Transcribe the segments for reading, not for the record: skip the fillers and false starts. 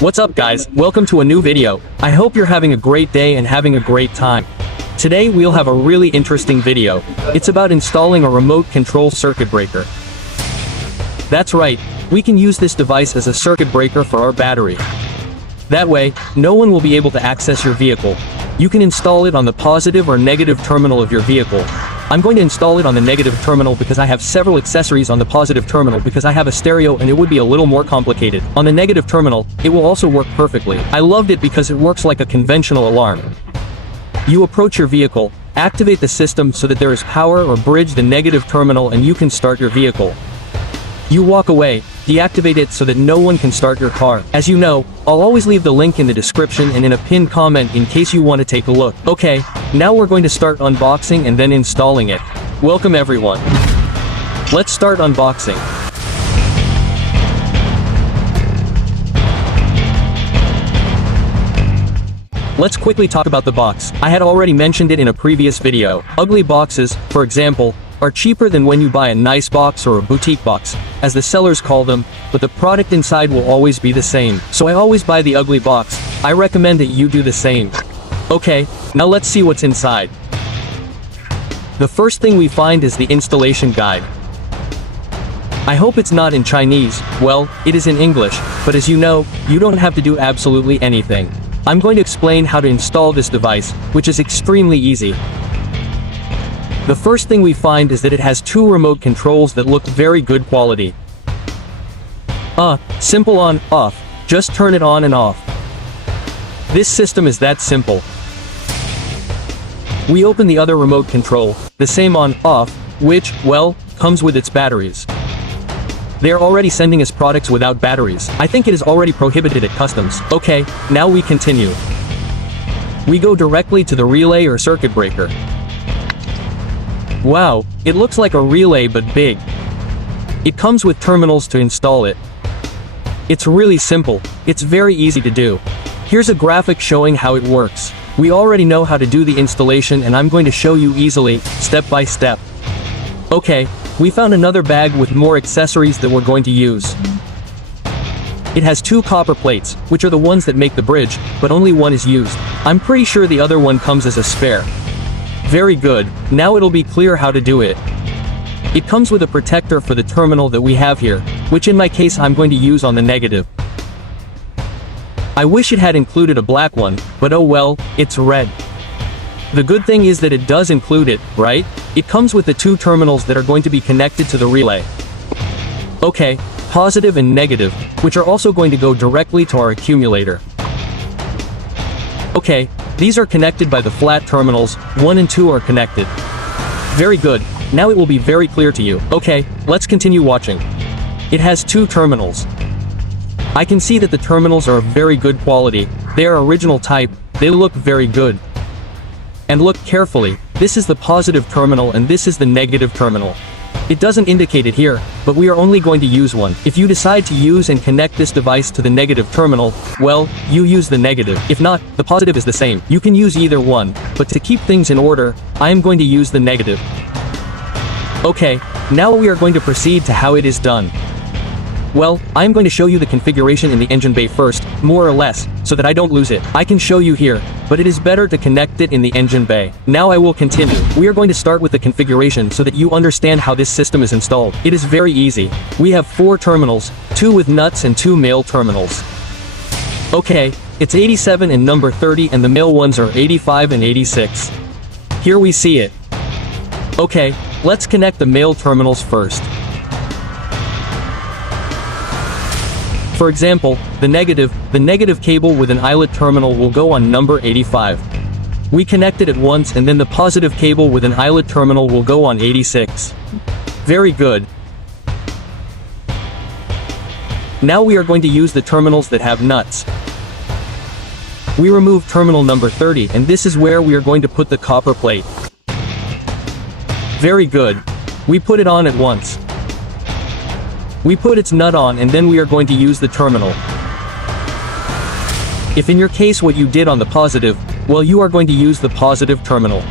What's up guys, welcome to a new video. I hope you're having a great day and having a great time. Today we'll have a really interesting video. It's about installing a remote control circuit breaker. That's right, we can use this device as a circuit breaker for our battery. That way, no one will be able to access your vehicle. You can install it on the positive or negative terminal of your vehicle. I'm going to install it on the negative terminal because I have several accessories on the positive terminal because I have a stereo and it would be a little more complicated. On the negative terminal, it will also work perfectly. I loved it because it works like a conventional alarm. You approach your vehicle, activate the system so that there is power or bridge the negative terminal and you can start your vehicle. You walk away, deactivate it so that no one can start your car. As you know, I'll always leave the link in the description and in a pinned comment in case you want to take a look. Okay, now we're going to start unboxing and then installing it. Welcome everyone. Let's start unboxing. Let's quickly talk about the box. I had already mentioned it in a previous video. Ugly boxes, for example, are cheaper than when you buy a nice box or a boutique box, as the sellers call them, but the product inside will always be the same. So I always buy the ugly box. I recommend that you do the same. Okay, now let's see what's inside. The first thing we find is the installation guide. I hope it's not in Chinese. Well, it is in English, but as you know, you don't have to do absolutely anything. I'm going to explain how to install this device, which is extremely easy. The first thing we find is that it has two remote controls that look very good quality. Simple on, off, just turn it on and off. This system is that simple. We open the other remote control, the same on, off, which, well, comes with its batteries. They are already sending us products without batteries. I think it is already prohibited at customs. Okay, now we continue. We go directly to the relay or circuit breaker. Wow, it looks like a relay but big. It comes with terminals to install it. It's really simple, it's very easy to do. Here's a graphic showing how it works. We already know how to do the installation and I'm going to show you easily, step by step. Okay, we found another bag with more accessories that we're going to use. It has two copper plates, which are the ones that make the bridge, but only one is used. I'm pretty sure the other one comes as a spare. Very good, now it'll be clear how to do it. It comes with a protector for the terminal that we have here, which in my case I'm going to use on the negative. I wish it had included a black one, but oh well, it's red. The good thing is that it does include it, right? It comes with the two terminals that are going to be connected to the relay. Okay, positive and negative, which are also going to go directly to our accumulator. Okay, these are connected by the flat terminals, 1 and 2 are connected. Very good, now it will be very clear to you. Okay, let's continue watching. It has two terminals. I can see that the terminals are of very good quality, they are original type, they look very good. And look carefully, this is the positive terminal and this is the negative terminal. It doesn't indicate it here, but we are only going to use one. If you decide to use and connect this device to the negative terminal, well, you use the negative. If not, the positive is the same. You can use either one, but to keep things in order, I am going to use the negative. Okay, now we are going to proceed to how it is done. Well, I am going to show you the configuration in the engine bay first, more or less, so that I don't lose it. I can show you here, but it is better to connect it in the engine bay. Now I will continue. We are going to start with the configuration so that you understand how this system is installed. It is very easy. We have 4 terminals, 2 with nuts and 2 male terminals. Okay, it's 87 and number 30 and the male ones are 85 and 86. Here we see it. Okay, let's connect the male terminals first. For example, the negative cable with an eyelet terminal will go on number 85. We connect it at once and then the positive cable with an eyelet terminal will go on 86. Very good. Now we are going to use the terminals that have nuts. We remove terminal number 30 and this is where we are going to put the copper plate. Very good. We put it on at once. We put its nut on and then we are going to use the terminal. If in your case what you did on the positive, well you are going to use the positive terminal.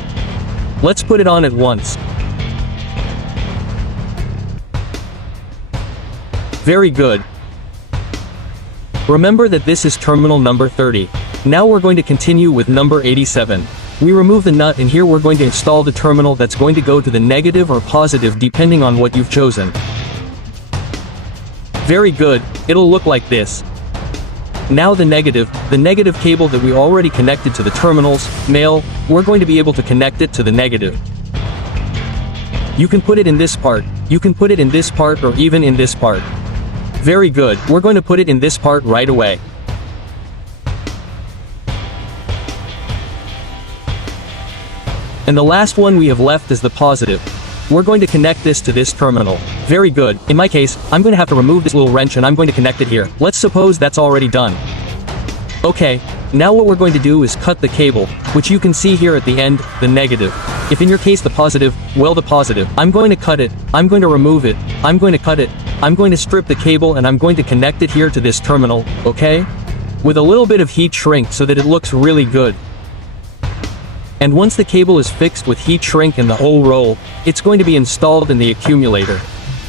Let's put it on at once. Very good. Remember that this is terminal number 30. Now we're going to continue with number 87. We remove the nut and here we're going to install the terminal that's going to go to the negative or positive depending on what you've chosen. Very good, it'll look like this. Now the negative cable that we already connected to the terminals, male, we're going to be able to connect it to the negative. You can put it in this part, you can put it in this part or even in this part. Very good, we're going to put it in this part right away. And the last one we have left is the positive. We're going to connect this to this terminal. Very good. In my case, I'm going to have to remove this little wrench and I'm going to connect it here. Let's suppose that's already done. Okay, now what we're going to do is cut the cable, which you can see here at the end, the negative. If in your case the positive, well the positive. I'm going to cut it, I'm going to remove it, I'm going to cut it, I'm going to strip the cable and I'm going to connect it here to this terminal, okay? With a little bit of heat shrink so that it looks really good. And once the cable is fixed with heat shrink and the whole roll, it's going to be installed in the accumulator.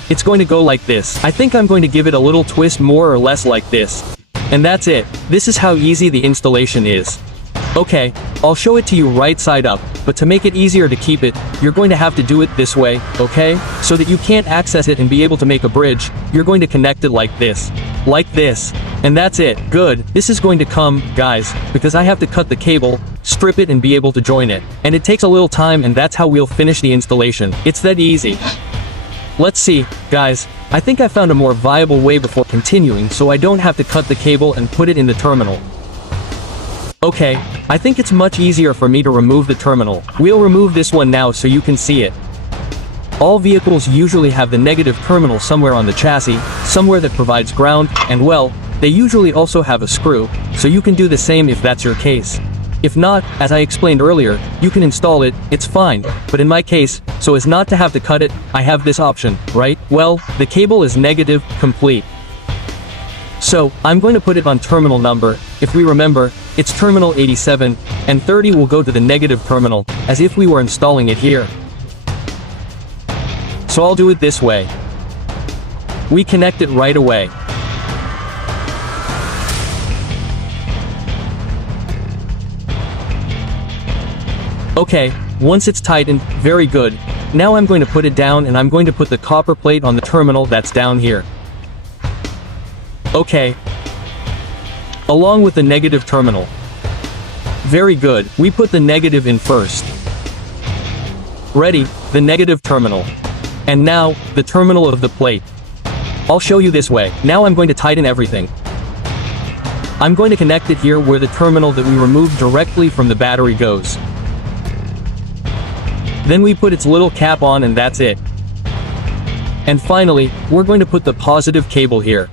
It's going to go like this. I think I'm going to give it a little twist more or less like this. And that's it. This is how easy the installation is. Okay, I'll show it to you right side up, but to make it easier to keep it, you're going to have to do it this way, okay? So that you can't access it and be able to make a bridge, you're going to connect it like this. Like this. And that's it. Good. This is going to come, guys, because I have to cut the cable, strip it and be able to join it. And it takes a little time and that's how we'll finish the installation. It's that easy. Let's see, guys, I think I found a more viable way before continuing so I don't have to cut the cable and put it in the terminal. Okay, I think it's much easier for me to remove the terminal. We'll remove this one now so you can see it. All vehicles usually have the negative terminal somewhere on the chassis, somewhere that provides ground, and well, they usually also have a screw, so you can do the same if that's your case. If not, as I explained earlier, you can install it, it's fine, but in my case, so as not to have to cut it, I have this option, right? Well, the cable is negative, complete. So, I'm going to put it on terminal number, if we remember, it's terminal 87, and 30 will go to the negative terminal, as if we were installing it here. So I'll do it this way. We connect it right away. Okay, once it's tightened, very good. Now I'm going to put it down and I'm going to put the copper plate on the terminal that's down here. Okay. Along with the negative terminal. Very good, we put the negative in first. Ready, the negative terminal. And now, the terminal of the plate. I'll show you this way. Now I'm going to tighten everything. I'm going to connect it here where the terminal that we removed directly from the battery goes. Then we put its little cap on and that's it. And finally, we're going to put the positive cable here.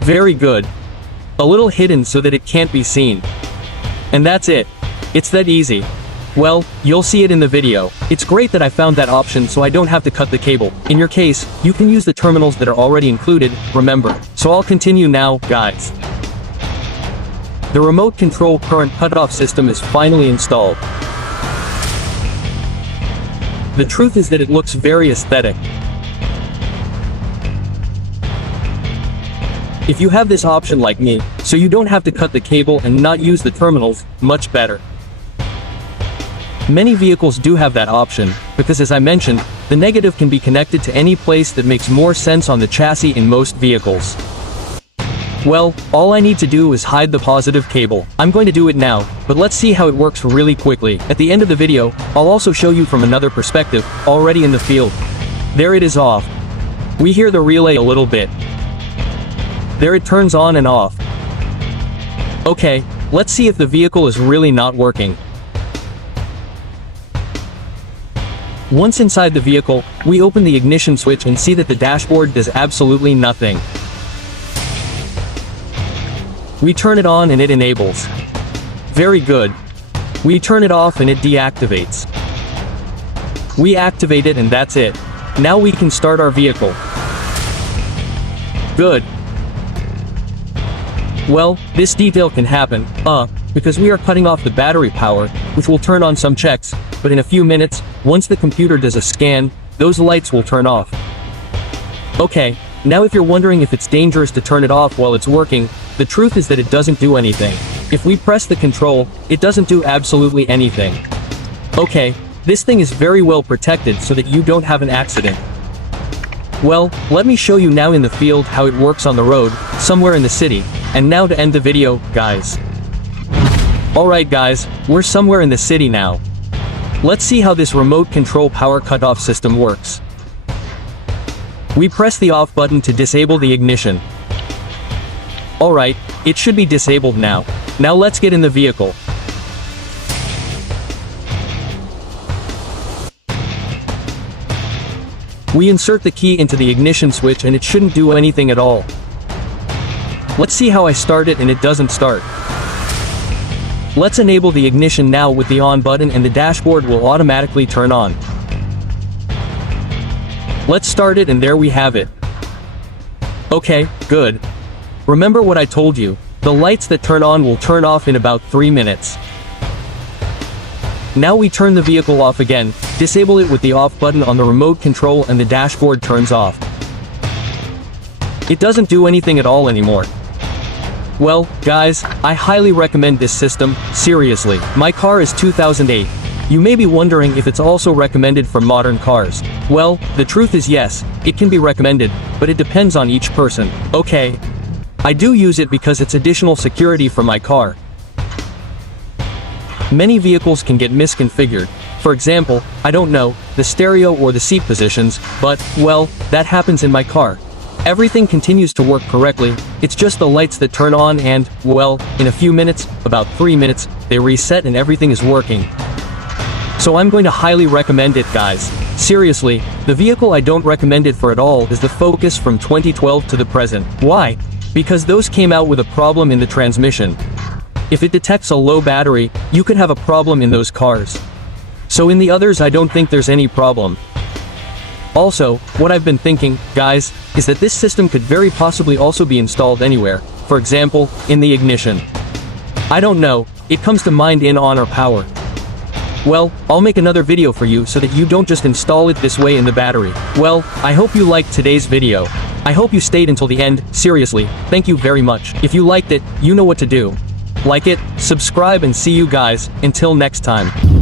Very good. A little hidden so that it can't be seen. And that's it. It's that easy. Well, you'll see it in the video. It's great that I found that option so I don't have to cut the cable. In your case, you can use the terminals that are already included, remember. So I'll continue now, guys. The remote control current cutoff system is finally installed. The truth is that it looks very aesthetic. If you have this option like me, so you don't have to cut the cable and not use the terminals, much better. Many vehicles do have that option, because as I mentioned, the negative can be connected to any place that makes more sense on the chassis in most vehicles. Well, all I need to do is hide the positive cable. I'm going to do it now, but let's see how it works really quickly. At the end of the video, I'll also show you from another perspective, already in the field. There it is off. We hear the relay a little bit. There it turns on and off. Okay, let's see if the vehicle is really not working. Once inside the vehicle, we open the ignition switch and see that the dashboard does absolutely nothing. We turn it on and it enables. Very good. We turn it off and it deactivates. We activate it and that's it. Now we can start our vehicle. Good. Well, this detail can happen, because we are cutting off the battery power, which will turn on some checks, but in a few minutes, once the computer does a scan, those lights will turn off. Okay, Now if you're wondering if it's dangerous to turn it off while it's working, the truth is that it doesn't do anything. If we press the control, it doesn't do absolutely anything. Okay, this thing is very well protected so that you don't have an accident. Well, let me show you now in the field how it works on the road, somewhere in the city, and now to end the video, guys. Alright guys, we're somewhere in the city now. Let's see how this remote control power cutoff system works. We press the off button to disable the ignition. Alright, it should be disabled now. Now let's get in the vehicle. We insert the key into the ignition switch and it shouldn't do anything at all. Let's see how I start it and it doesn't start. Let's enable the ignition now with the on button and the dashboard will automatically turn on. Let's start it and there we have it. Okay, good. Remember what I told you, the lights that turn on will turn off in about 3 minutes. Now we turn the vehicle off again, disable it with the off button on the remote control and the dashboard turns off. It doesn't do anything at all anymore. Well, guys, I highly recommend this system, seriously. My car is 2008. You may be wondering if it's also recommended for modern cars. Well, the truth is yes, it can be recommended, but it depends on each person. Okay. I do use it because it's additional security for my car. Many vehicles can get misconfigured. For example, I don't know, the stereo or the seat positions, but, well, that happens in my car. Everything continues to work correctly, it's just the lights that turn on and, well, in a few minutes, about 3 minutes, they reset and everything is working. So I'm going to highly recommend it, guys. Seriously, the vehicle I don't recommend it for at all is the Focus from 2012 to the present. Why? Because those came out with a problem in the transmission. If it detects a low battery, you could have a problem in those cars. So in the others I don't think there's any problem. Also, what I've been thinking, guys, is that this system could very possibly also be installed anywhere, for example, in the ignition. I don't know, it comes to mind in on or power. Well, I'll make another video for you so that you don't just install it this way in the battery. Well, I hope you liked today's video. I hope you stayed until the end, seriously, thank you very much. If you liked it, you know what to do. Like it, subscribe and see you guys, until next time.